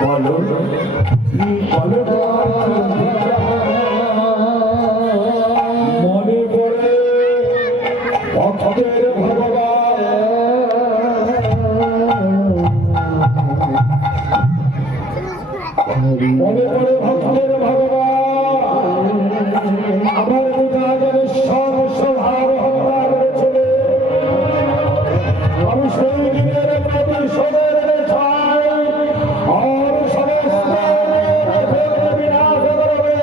বলো মনে পড়ে ভক্তের ভগবান মনে পড়ে ভক্তের ভগবান আমার পিতা জনেশ্বর স্বভাব হত্যা করেছিল আমি সেই দিনের প্রতিশোধের নেশায় আর সমস্ত বিনাশ করবে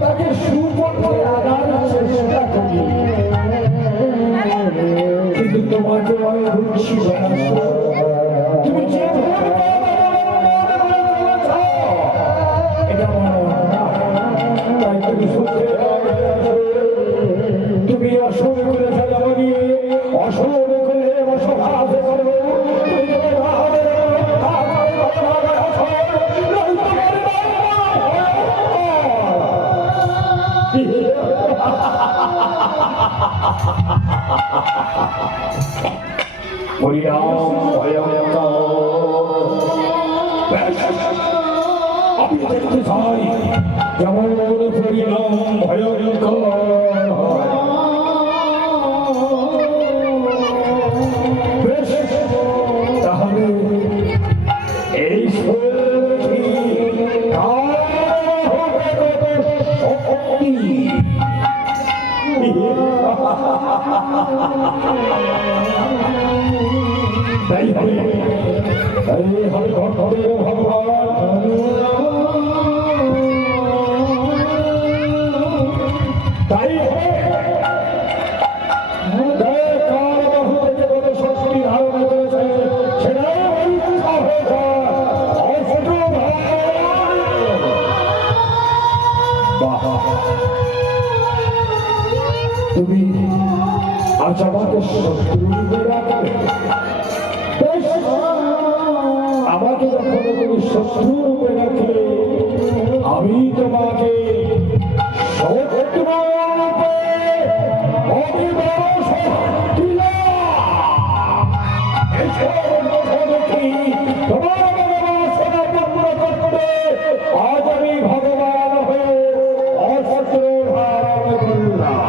তাকে সুপথে আনার চেষ্টা করি কিন্তু তোমাকে আমি বুঝছি তুমি যে এটা তাই তুমি সত্যি তুমি অসুখ করে ফেলাবনি অসুখ করে বসবাস করো আমি দেখতে চাই যেমন পরিণাম ভয়ঙ্কর তাহলে এই তাই হবে ভগবান তাই শক্তি ধারণ করেছে সেটাই তুমি আজ আমাকে শত্রু রাখবে আমাকে যখন তুমি শত্রু রূপে রাখলে আমি তোমাকে আজ আমি ভগবান হয়ে অশত্রু ধারণ করলাম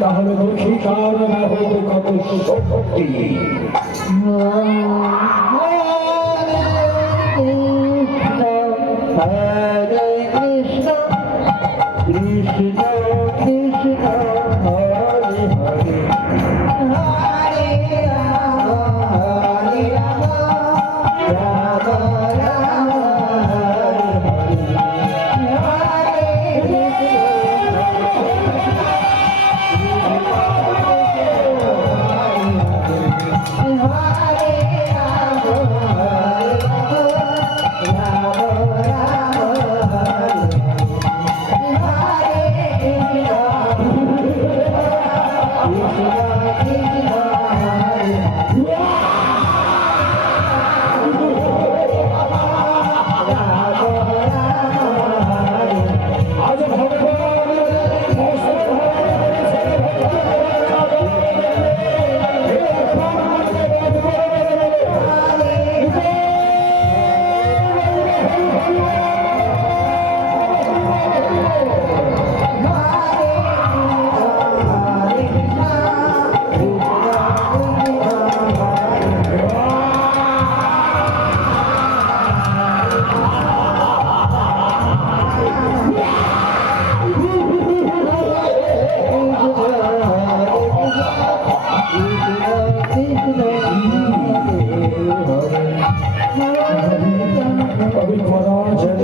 তাহলে দেখি কার হবে কত শক্তি হরে কৃষ্ণ কৃষ্ণ কৃষ্ণ হরে হরে হরে রাম হরে রাম রাম রাম Hare আমি পরাজয়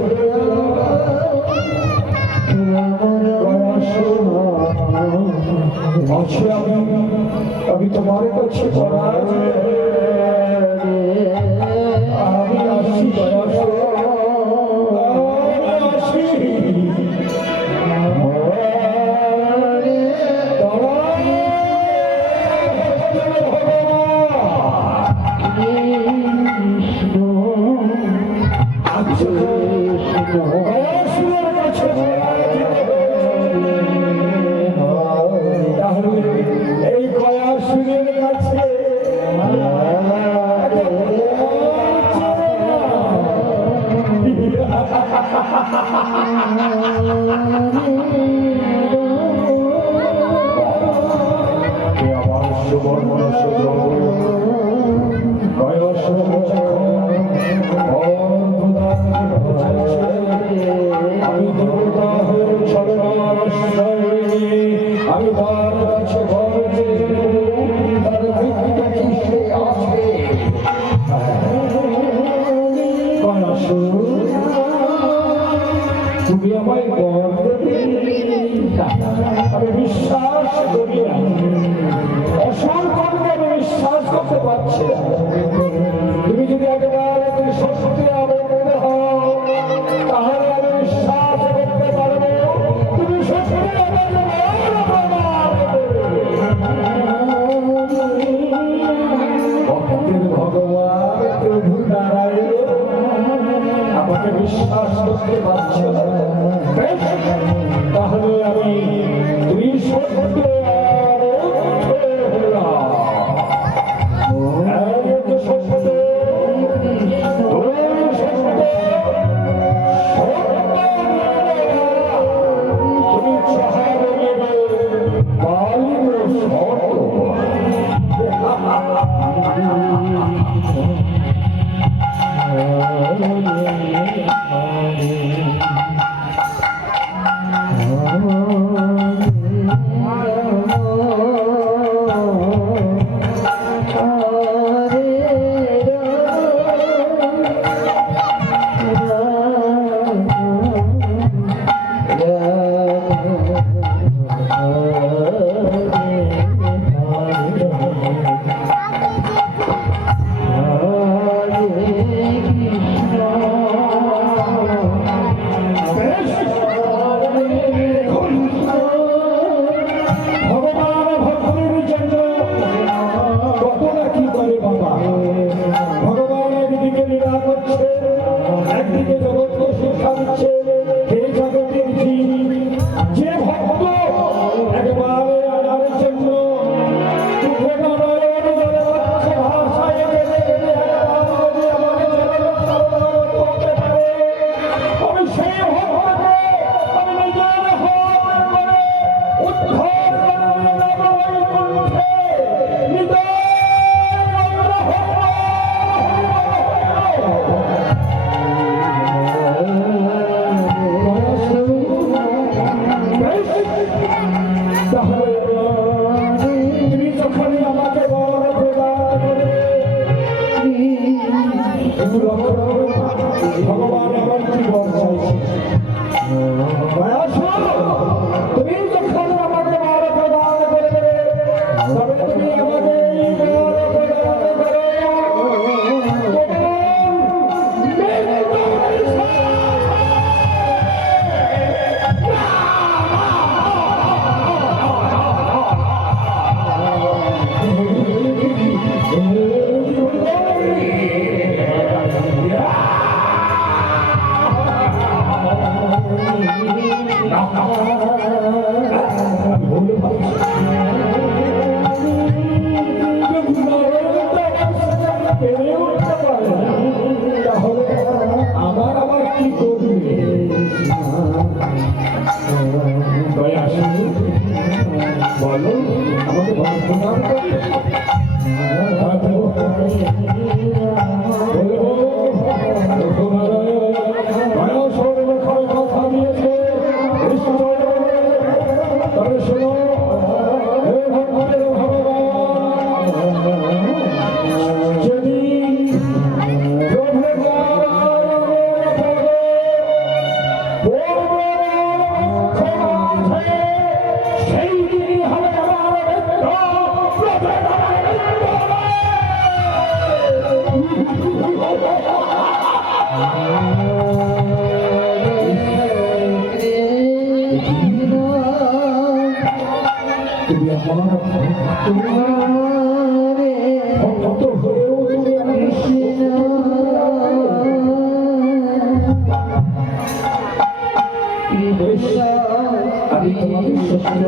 আছে আমি তোমার কাছে পরাজয় আমি আসি দয়াস এই কয়া সুরের কাছে আমার সুবর্ণ আমি দেবতা হয়ে আমি তার কাছে তার ভিত্তিটা কি সে আছে তুমি আমায় বর দেবে আমি বিশ্বাস করি না অসল করবে আমি বিশ্বাস করতে পারছি না তুমি যদি একেবারে তুমি সত্যি আবদ্ধ হও তাহলে আমি বিশ্বাস করতে পারবো তুমি সত্যি ভক্তের ভগবান প্রভু নারায়ণ আমাকে বিশ্বাস করতে পারছো না তাহলে আমি তুমি সত্য ভগবান আমার কি বল চাইছে তুমি যখন আমাকে বর প্রদান করবে তবে তুমি আমাকে বর প্রদান করো বলো আমাকে কথা দিয়েছে তবে শোনো ভগবান যদি ভক্ত হয়েও তুমি আমি তোমাকে সত্য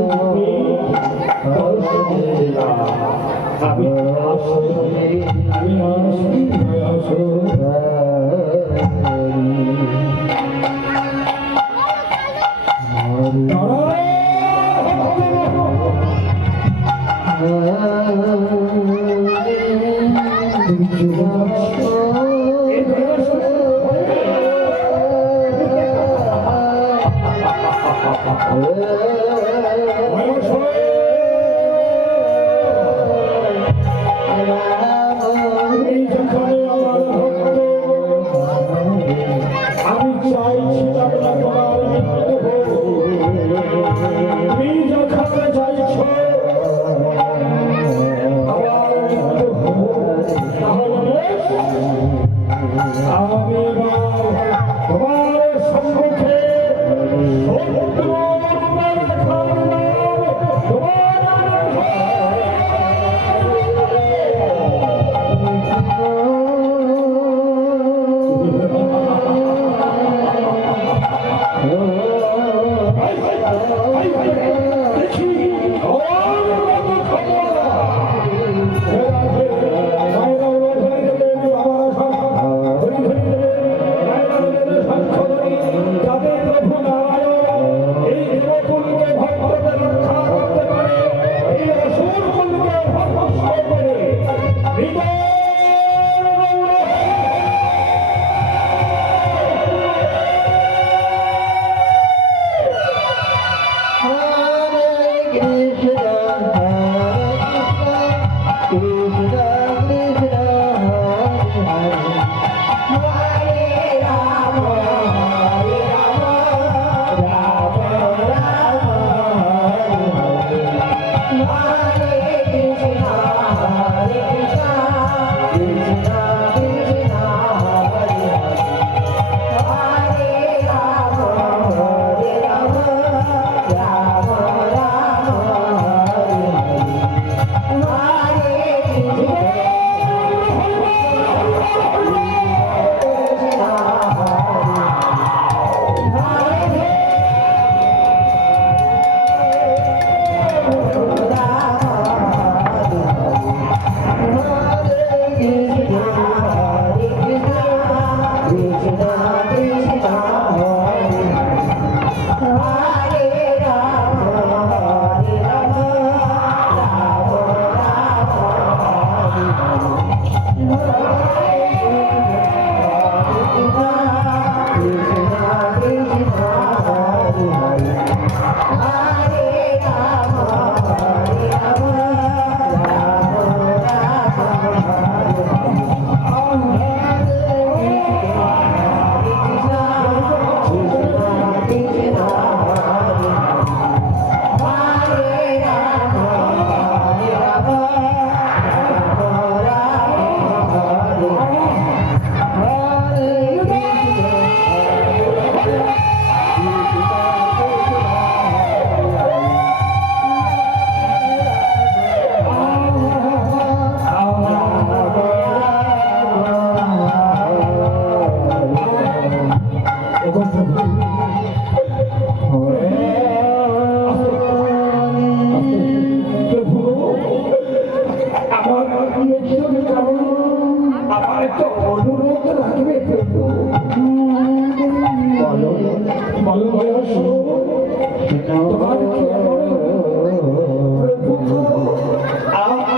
আমি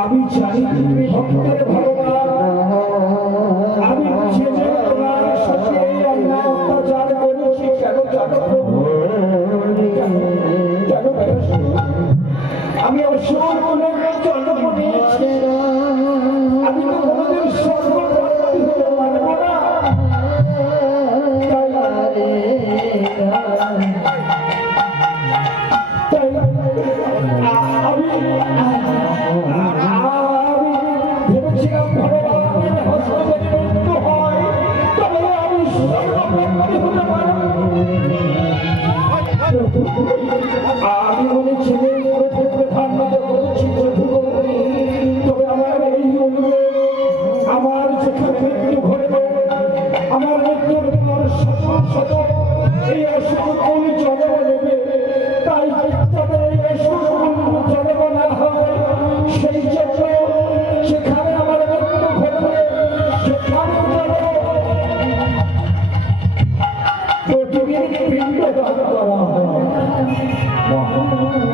আমি জানি তুমি ভক্তের ভগবান, আমি বুঝে যে তোমার সাথে আমি অত্যাচার করেছি। কেন জানো প্রভু, জানো আমি অসুর মনে জন্ম নিয়েছি, আমি তো কোনোদিন সর্বপ্রতি হতে পারবো না। ভেবেছিলাম ভগবানের হস্ত যদি মৃত্যু হয় তবে আমি সর্বপ্রতি হতে পারব। আমি মনে ছেলে যেখানে যাবে প্রতিদিন পিণ্ড দান করা হয়।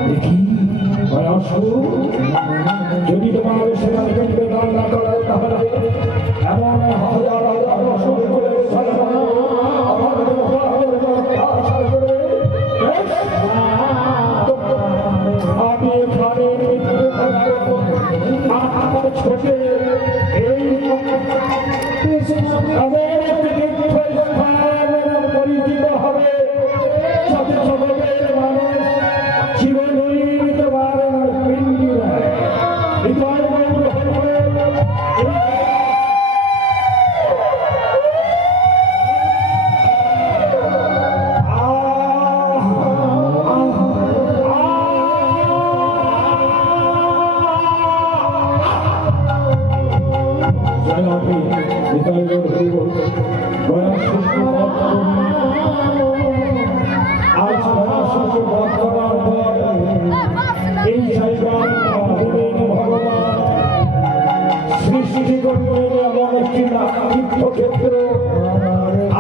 দেখি যদি তোমার সেখানে পিণ্ড দান না করে তাহলে এমন হাজার হাজার অসুখ করে ছোটে এই পরিচিত হবে সাথে জগতের মানুষ জীবনই তোমার পিণ্ডি হৃদয় এই জায়গায় ভগবান সৃষ্টি করলেন এমন একটি তীর্থক্ষেত্র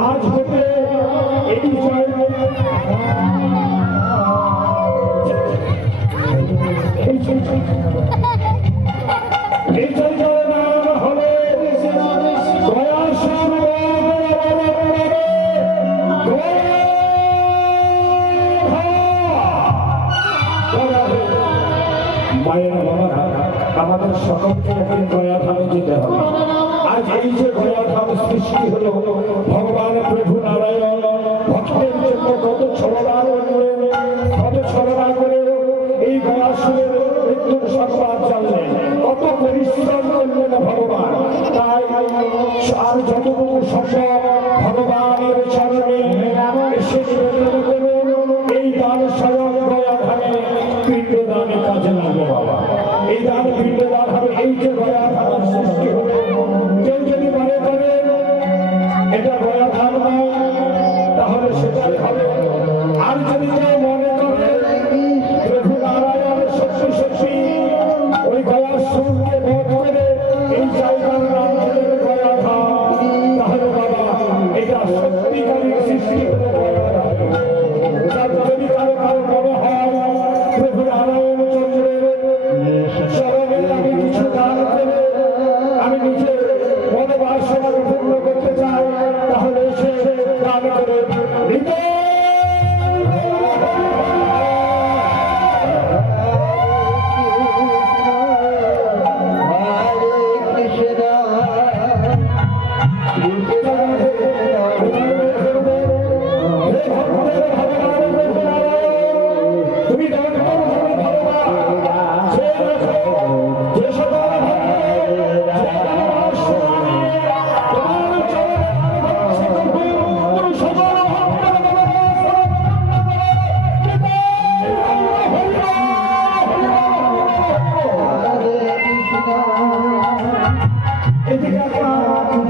আজ হতে এই জায়গায় নাম হলো মায়ের বাবারা আমাদের সকলকে একদিন গয়াধামে যেতে হবে। আজ এই যে গয়াধাম সৃষ্টি হলো ভগবান প্রভু নারায়ণ ভক্তের জন্য কত ছলনা করলেন, কত ছলনা করে এই গয়াসুরের মৃত্যুর সংবাদ জানলেন, কত পরিশ্রম করলেন ভগবান। তাই আর যতটুকু সম্ভব ভগবানের চরণে এসে নিবেদন করুন, এই দান স্বয়ং গয়াধামে পিণ্ডদানে কাজে লাগবে বাবা। এই দান পিণ্ডদান হবে। এই যে গয়াধামের সৃষ্টি হবে, কেউ যদি মনে করে এটা গয়াধাম নয় তাহলে সেটাই হবে। আর যদি কেউ মনে করে প্রভু নারায়ণ সত্যি সত্যি ওই গয়াসুরকে বধ করে এই জায়গার নাম দিলেন গয়াধাম, তাহলে বাবা এটা সত্যিকারী সৃষ্টি হলো গয়াধাম। যদি কারো কারো মনে হয় প্রভু নারায়ণ চন্দ্রের চরণে আমি কিছু দান করে আমি নিজের মনোবাসনা পূর্ণ করতে চাই, তাহলে সে দান করে তুমি দান করো যে সকল এদিকে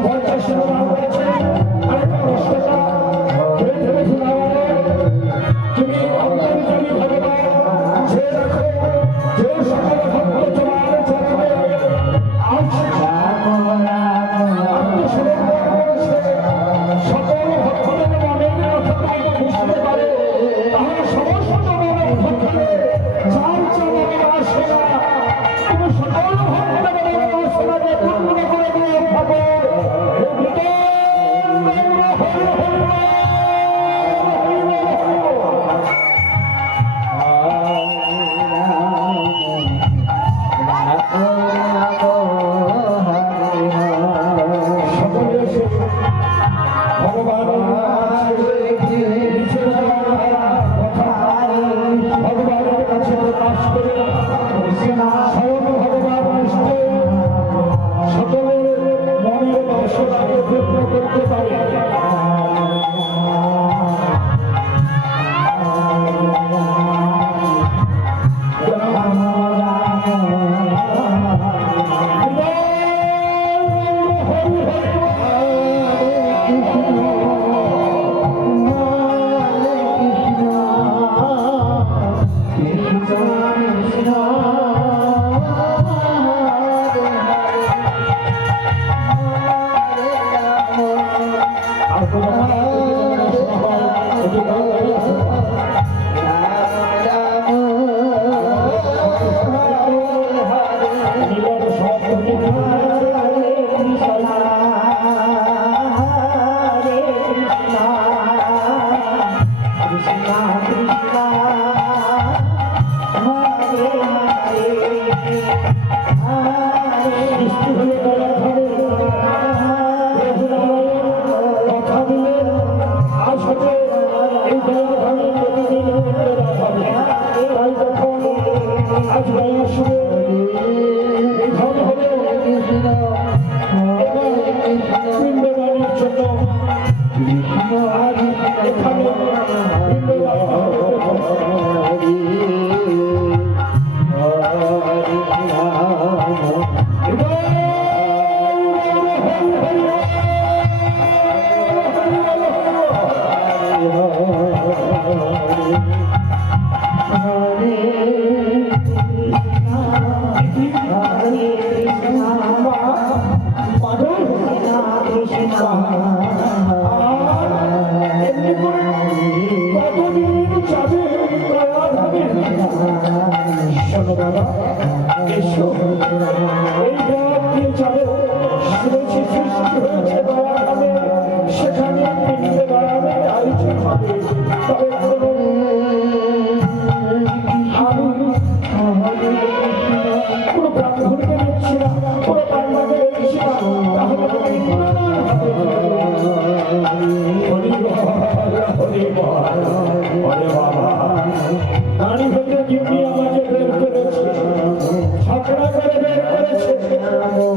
পঞ্চাশ নাম রয়েছে। আরেকটা প্রশ্নটা তুমি অন্তর্যামী ভগবান যে রাখো যে সকল ভক্ত তোমার চরণে আজ আত্মসমর্পণ করেছে, সকল ভক্তদের মনের কথা বুঝতে পারে, তাহলে সমস্ত মনের ভক্তকে যার চরণে আসে না তুমি সকল ভক্তদের বাসনাকে পূর্ণ করে দিয়ে থাকো। ভগবানের কাছে প্রকাশ করে স্বয়ং ভগবান নিশ্চয় সকলের মনের বাসনাকে পূর্ণ করতে পারে। জন্য আজ এখানে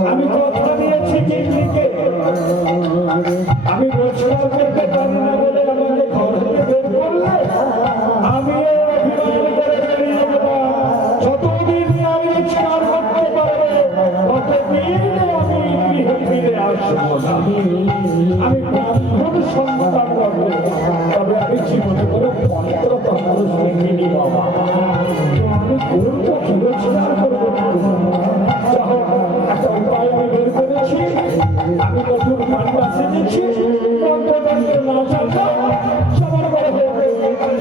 আমি কথা দিয়েছি জিন্দিকে আমি রোজগার করতে পারি না বলে আমাকে ঘর থেকে বের করলে আমি অভিমান করে বেরিয়ে গেলাম। যতদিন আমি রোজগার করতে পারবো ততদিন আমি গৃহে ফিরে আসবো না। আমি ব্রাহ্মণ সন্তান করবো, তবে আমি জীবনে করে মন্ত্রতন্ত্র শিখিনি বাবা। আমি করবো কি, রোজগার করবো একটা উপায় আমি বের করেছি। আমি নতুন কান্না শিখেছি, মন্ত্রতন্ত্র না জানতাম সবার করে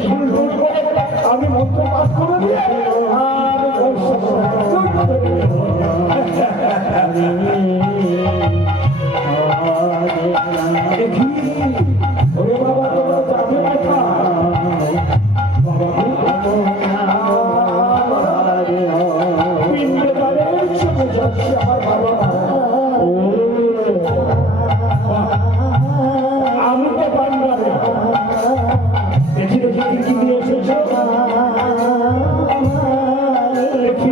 ভুল ভুল করে আমি মন্ত্র পাঠ করে দিয়ে দেখি ওরে বাবা তোমরা যাবে না বাবা আমার বাবা আমি তো পান্ডারে দেখি দেখি কি নিয়ে এসেছ দেখি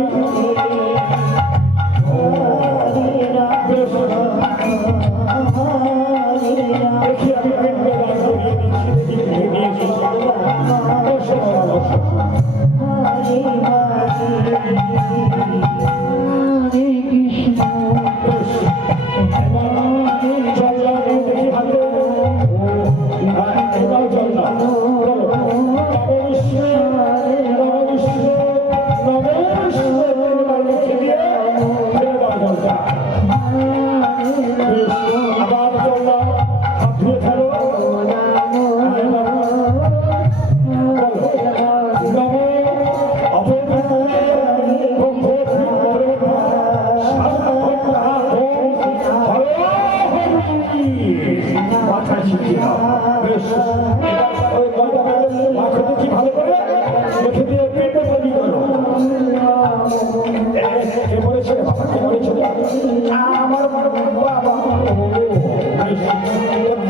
দেখি আমি পিণ্ড দান করিয়ে দিচ্ছি, দেখি কি নিয়ে এসেছ। আমার বাবা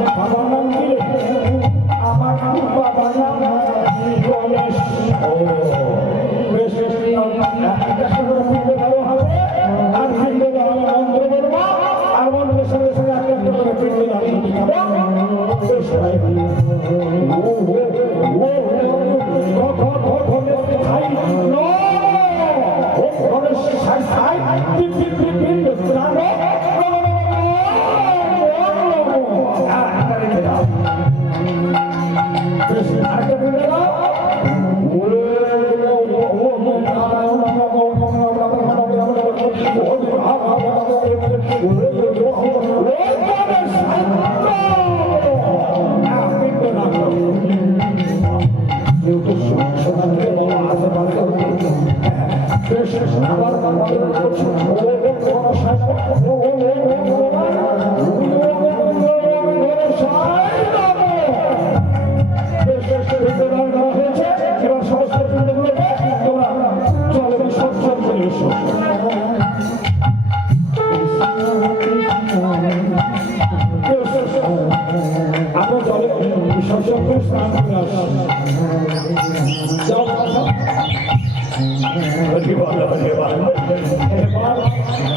বাবার নাম কি? আমার বাবা নাম গণেশ। বেশ ভালো হবে আর পিণ্ড মন্ত্র বলবো আর মন্ত্রের সঙ্গে সঙ্গে একটা একটা করে পিণ্ড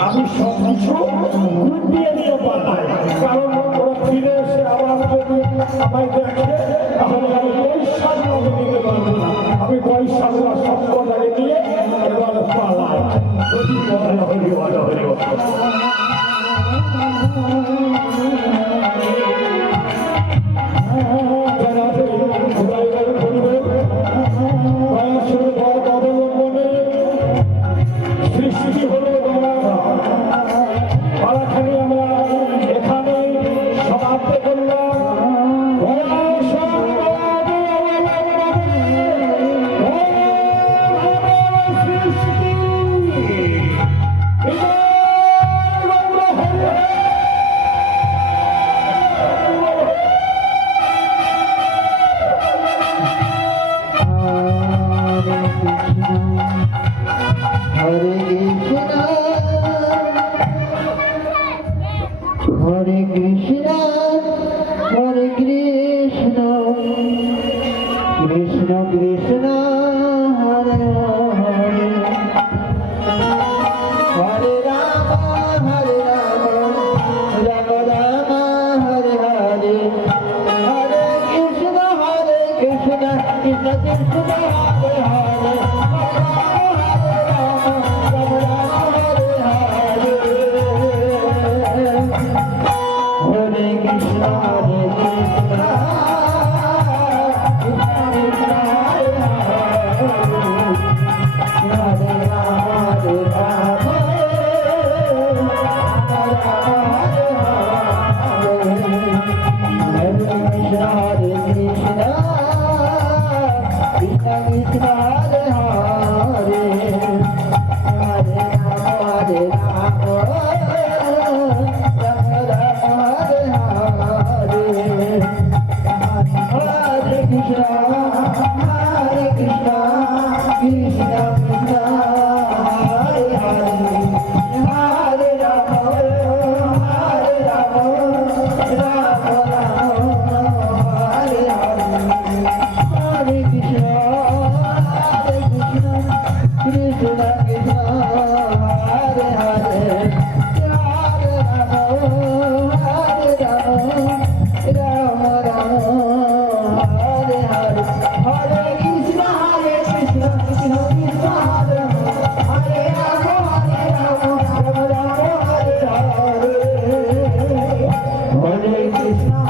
আমি সব কিছু দিয়ে নিয়ে পাঠাই, কারণ ওরা ফিরে এসে আমায় দেখে তাহলে আমি পয়সার লোভে নিতে পারবো না। আমি পয়সাগুলো সব কটাকে নিয়ে এবার পালাই। হরি বল, হরি বল, হরি বল। সৃষ্টি হলো পালাখানি আমরা এখানে সমাপ্ত করলাম। Hare Krishna, Hare Krishna, Krishna Krishna, Hare Hare, Hare Rama, Hare Rama, Rama Rama, Hare Hare, Hare Krishna, Krishna Krishna, Hare Hare, Hare Krishna,